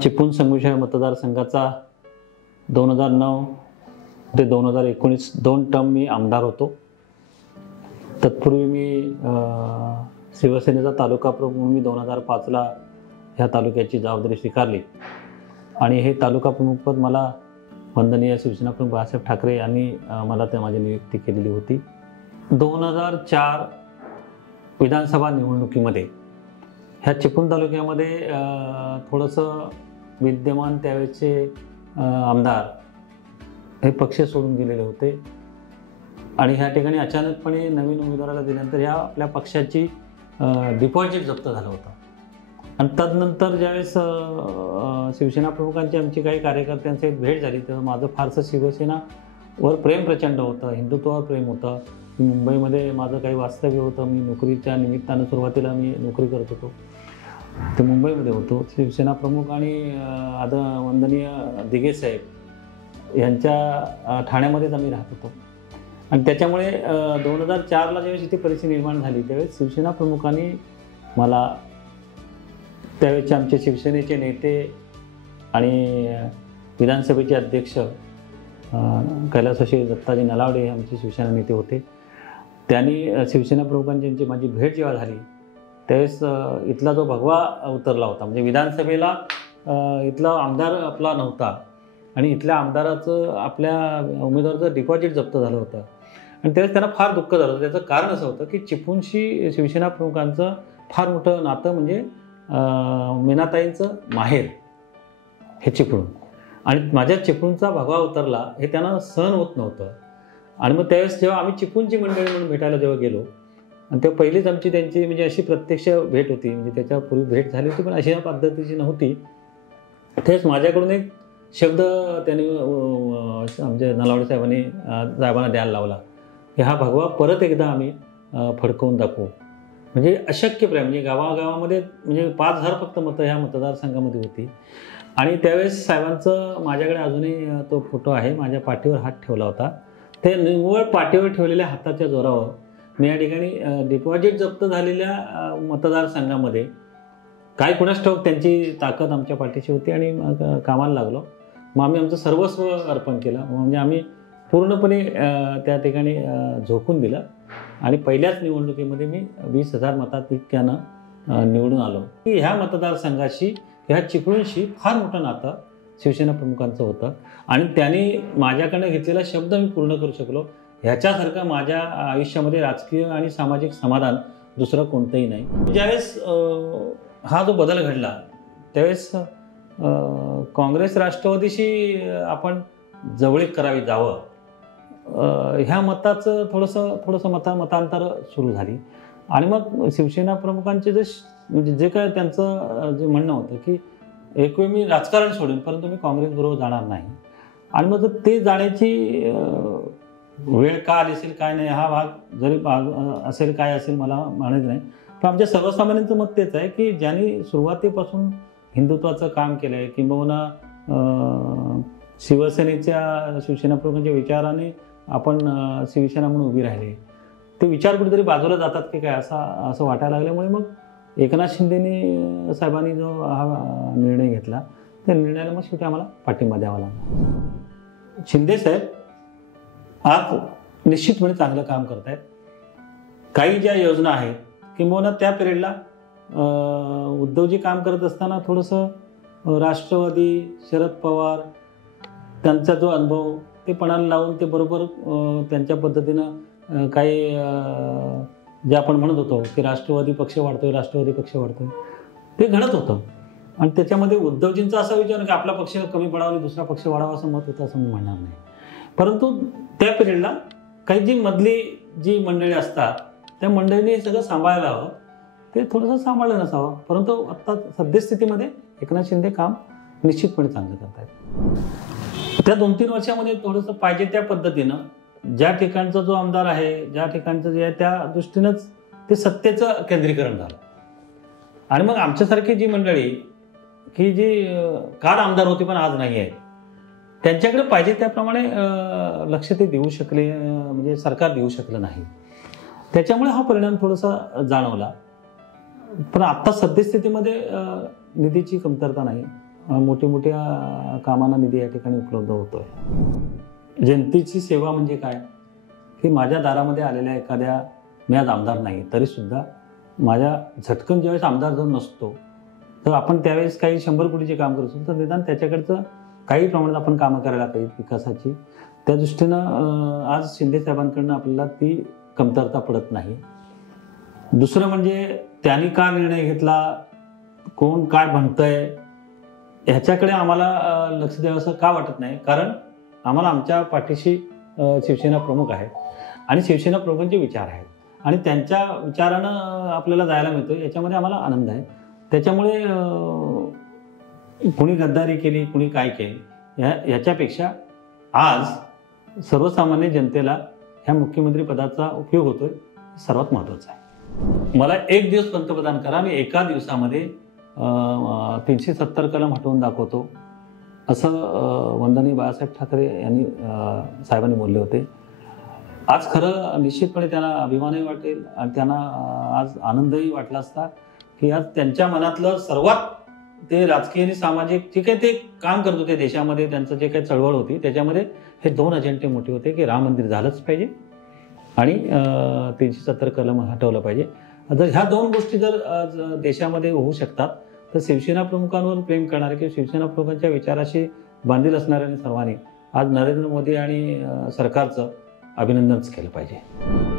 चिपळूण संगमेश्वर मतदारसंघाचा 2009 ते 2019 2 टर्म मी आमदार होतो। तत्पूर्वी मी शिवसेनेचा तालुका प्रमुख म्हणून मी 2005ला ह्या तालुक्याची जबाबदारी स्वीकारली आणि हे तालुका प्रमुखपद मला वंदनीय शिवसेना प्रमुख बाळासाहेब ठाकरे यांनी मला त्या माझी नियुक्ती केलेली होती। 2004 विधानसभा निवडणुकीमध्ये ह्या चिपळूण तालुक्यामध्ये थोडंसं विद्यमान त्यावेळेचे आमदार हे पक्ष सोडून गेलेले होते आणि ह्या ठिकाणी अचानकपणे नवीन उमेदवाराला दिल्यानंतर ह्या आपल्या पक्षाची डिपॉझिट जप्त झालं होतं आणि तदनंतर ज्यावेळेस शिवसेना प्रमुखांची आमची काही कार्यकर्त्यांची भेट झाली तेव्हा माझं फारसं शिवसेनावर प्रेम प्रचंड होतं, हिंदुत्वावर प्रेम होतं। मुंबईमध्ये माझं काही वास्तव्य होतं, मी नोकरीच्या निमित्तानं सुरुवातीला मी नोकरी करत होतो ते मुंबईमध्ये होतो। शिवसेना प्रमुख आणि वंदनीय दिघे साहेब यांच्या ठाण्यामध्येच आम्ही राहत होतो आणि त्याच्यामुळे 2004ला ज्यावेळेस इथे परिस्थिती निर्माण झाली त्यावेळेस शिवसेना प्रमुखांनी मला त्यावेळेचे आमचे शिवसेनेचे नेते आणि विधानसभेचे अध्यक्ष कैलासवासी दत्ताजी नलावडे हे आमचे शिवसेना नेते होते, त्यांनी शिवसेना प्रमुखांची माझी भेट जेव्हा झाली त्यावेळेस इथला जो भगवा उतरला होता, म्हणजे विधानसभेला इथला आमदार आपला नव्हता आणि इथल्या आमदाराचं आपल्या उमेदवाराचं डिपॉझिट जप्त झालं होतं आणि त्यावेळेस त्यांना फार दुःख झालं होतं। त्याचं कारण असं होतं की चिपळूणशी शिवसेना प्रमुखांचं फार मोठं नातं म्हणजे मीनाताईंचं माहेर हे चिपळूण आणि माझ्या चिपळूणचा भगवा उतरला हे त्यांना सहन होत नव्हतं आणि मग त्यावेळेस जेव्हा आम्ही चिपळूणची मंडळी म्हणून भेटायला जेव्हा गेलो आणि तेव्हा पहिलीच आमची त्यांची म्हणजे अशी प्रत्यक्ष भेट होती, म्हणजे त्याच्यापूर्वी भेट झाली होती पण अशा पद्धतीची नव्हती। तेच माझ्याकडून एक शब्द त्यांनी आमच्या नलावडे साहेबांना द्यायला लावला की हा भगवा परत एकदा आम्ही फडकवून दाखवू, म्हणजे अशक्य प्रेम, म्हणजे गावागावामध्ये म्हणजे 5000 फक्त मतं ह्या मतदारसंघामध्ये होती आणि त्यावेळेस साहेबांचं माझ्याकडे अजूनही तो फोटो आहे, माझ्या पाठीवर हात ठेवला होता। ते निव्वळ पाठीवर ठेवलेल्या हाताच्या जोरावर मी या ठिकाणी डिपॉझिट जप्त झालेल्या मतदारसंघामध्ये काय कुणास ठाऊक त्यांची ताकद आमच्या पाठीशी होती आणि कामाला लागलो। मग आम्ही आमचं सर्वस्व अर्पण केलं, म्हणजे आम्ही पूर्णपणे त्या ठिकाणी झोकून दिलं आणि पहिल्याच निवडणुकीमध्ये मी 20,000 मताधिक्यानं निवडून आलो। ह्या मतदारसंघाशी ह्या चिपळूणशी फार मोठं नातं शिवसेना प्रमुखांचं होतं आणि त्यांनी माझ्याकडनं घेतलेला शब्द मी पूर्ण करू शकलो, ह्याच्यासारखं माझ्या आयुष्यामध्ये राजकीय आणि सामाजिक समाधान दुसरं कोणतंही नाही। ज्यावेळेस हा जो बदल घडला त्यावेळेस काँग्रेस राष्ट्रवादीशी आपण जवळीक करावी जावं ह्या मताचं थोडंसं मतांतर सुरू झाली आणि मग शिवसेना प्रमुखांचे म्हणजे जे काय त्यांचं जे म्हणणं होतं की एक वेळ मी राजकारण सोडेन परंतु मी काँग्रेसबरोबर जाणार नाही आणि मग ते जाण्याची वेळ का आली असेल काय नाही हा भाग जरी असेल काय असेल मला माहीत नाही, पण आमच्या सर्वसामान्यांचं मत तेच आहे की ज्यांनी सुरुवातीपासून हिंदुत्वाचं काम केलं आहे किंबहुना शिवसेना प्रमुखांच्या विचाराने आपण शिवसेना म्हणून उभी राहिली, ते विचार कुठेतरी बाजूला जातात की काय असं वाटायला लागल्यामुळे मग एकनाथ शिंदेनी साहेबांनी जो हा निर्णय घेतला त्या निर्णयाला मग शेवटी आम्हाला पाठिंबा द्यावा लागला। शिंदे साहेब आज निश्चितपणे चांगलं काम करत आहेत। काही ज्या योजना आहेत किंबहुना त्या पिरियडला उद्धवजी काम करत असताना थोडंसं राष्ट्रवादी शरद पवार त्यांचा जो अनुभव ते पणाला लावून ते बरोबर त्यांच्या पद्धतीनं काही जे आपण म्हणत होतो की राष्ट्रवादी पक्ष वाढतोय ते घडत होतं आणि त्याच्यामध्ये उद्धवजींचा असा विचार की आपला पक्ष कमी पडावा आणि दुसरा पक्ष वाढावा असं मत होतं असं मी म्हणणार नाही, परंतु त्या पिरियडला काही जी मधली जी मंडळी असतात त्या मंडळींनी हे सगळं सांभाळायला हवं, ते थोडंसं सांभाळलं नसावं, परंतु आत्ता सद्यस्थितीमध्ये एकनाथ शिंदे काम निश्चितपणे चांगलं करत आहेत। त्या 2-3 वर्षामध्ये थोडंसं पाहिजे त्या पद्धतीनं ज्या ठिकाणचा जो आमदार आहे ज्या ठिकाणचं जे आहे त्या दृष्टीनंच ते सत्तेचं केंद्रीकरण झालं आणि मग आमच्यासारखी जी मंडळी की जी काल आमदार होती पण आज नाही आहे त्यांच्याकडे पाहिजे त्याप्रमाणे लक्ष ते देऊ शकले, म्हणजे सरकार देऊ शकलं नाही, त्याच्यामुळे हा परिणाम थोडासा जाणवला। पण आता सद्यस्थितीमध्ये निधीची कमतरता नाही, मोठ्या कामांना निधी या ठिकाणी उपलब्ध होतोय. जनतेची सेवा म्हणजे काय की माझ्या दारामध्ये आलेल्या एखाद्या, मी आज आमदार नाही तरीसुद्धा माझ्या झटकन ज्यावेळेस आमदार जर नसतो तर आपण त्यावेळेस काही 100 कोटीचे काम करत असतो तर निदान त्याच्याकडचं काही प्रमाणात आपण कामं करायला पाहिजे विकासाची. त्या दृष्टीनं आज शिंदे साहेबांकडनं आपल्याला ती कमतरता पडत नाही. दुसरं म्हणजे त्यांनी का निर्णय घेतला, कोण काय म्हणतंय ह्याच्याकडे आम्हाला लक्ष द्यावं असं का वाटत नाही, कारण आम्हाला आमच्या पाठीशी शिवसेना प्रमुख आहेत आणि शिवसेना प्रमुखांचे विचार आहेत आणि त्यांच्या विचारानं आपल्याला जायला मिळतं, याच्यामध्ये आम्हाला आनंद आहे. त्याच्यामुळे कुणी गद्दारी केली, कुणी काय केली ह्याच्यापेक्षा आज सर्वसामान्य जनतेला ह्या मुख्यमंत्री पदाचा उपयोग होतोय सर्वात महत्त्वाचं आहे. मला 1 दिवस पंतप्रधान करा, मी एका दिवसामध्ये 370 कलम हटवून दाखवतो असं वंदनीय बाळासाहेब ठाकरे यांनी साहेबांनी बोलले होते. आज खरं निश्चितपणे त्यांना अभिमानही वाटेल आणि त्यांना आज आनंदही वाटला असता की आज त्यांच्या मनातलं सर्वात ते राजकीय आणि सामाजिक जे काही ते काम करत होते देशामध्ये, त्यांचं जे काही चळवळ होती त्याच्यामध्ये हे 2 अजेंडे मोठे होते की राम मंदिर झालंच पाहिजे आणि 370 कलम हटवलं पाहिजे. जर ह्या 2 गोष्टी जर देशामध्ये होऊ शकतात तर शिवसेना प्रमुखांवर प्रेम करणारे किंवा शिवसेना प्रमुखांच्या विचाराशी बांधील असणाऱ्या सर्वांनी आज नरेंद्र मोदी आणि सरकारचं अभिनंदनच केलं पाहिजे.